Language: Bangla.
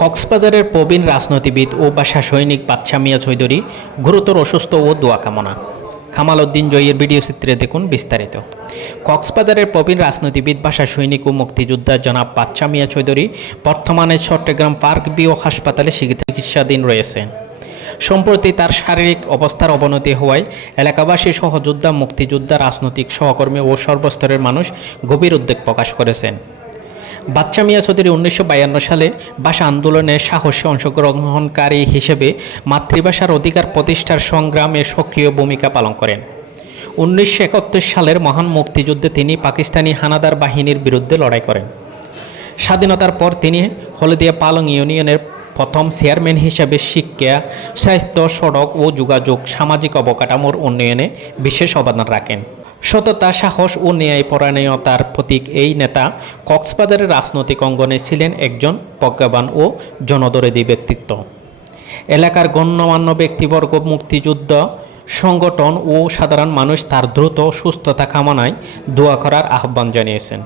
কক্সবাজারের প্রবীণ রাজনীতিবিদ ও বাসা সৈনিক বাদশা মিয়া চৌধুরী গুরুতর অসুস্থ ও দোয়া কামনা। কামাল উদ্দিন জয়ের ভিডিও চিত্রে দেখুন বিস্তারিত। কক্সবাজারের প্রবীণ রাজনীতিবিদ বাসা সৈনিক ও মুক্তিযোদ্ধা জনাব বাদশা মিয়া চৌধুরী বর্তমানে চট্টগ্রাম পার্ক বিও হাসপাতালে চিকিৎসাধীন রয়েছেন। সম্প্রতি তার শারীরিক অবস্থার অবনতি হওয়ায় এলাকাবাসী সহযোদ্ধা, মুক্তিযোদ্ধা, রাজনৈতিক সহকর্মী ও সর্বস্তরের মানুষ গভীর উদ্বেগ প্রকাশ করেছেন। বাদশা মিয়া চৌধুরী 1952 সালে ভাষা আন্দোলনে সাহসী অংশগ্রহণকারী হিসেবে মাতৃভাষার অধিকার প্রতিষ্ঠার সংগ্রামে সক্রিয় ভূমিকা পালন করেন। 1971 সালের মহান মুক্তিযুদ্ধে তিনি পাকিস্তানি হানাদার বাহিনীর বিরুদ্ধে লড়াই করেন। স্বাধীনতার পর তিনি হলদিয়া পালং ইউনিয়নের প্রথম চেয়ারম্যান হিসেবে শিক্ষা, স্বাস্থ্য, সড়ক ও যোগাযোগ, সামাজিক অবকাঠামোর উন্নয়নে বিশেষ অবদান রাখেন। সততা, সাহস ও ন্যায়পরায়ণতার প্রতীক এই নেতা কক্সবাজারের রাজনৈতিক অঙ্গনে ছিলেন একজন প্রজ্ঞাবান ও জনদরদী ব্যক্তিত্ব। এলাকার গণ্যমান্য ব্যক্তিবর্গ, মুক্তিযুদ্ধ সংগঠন ও সাধারণ মানুষ তার দ্রুত সুস্থতা কামনায় দোয়া করার আহ্বান জানিয়েছেন।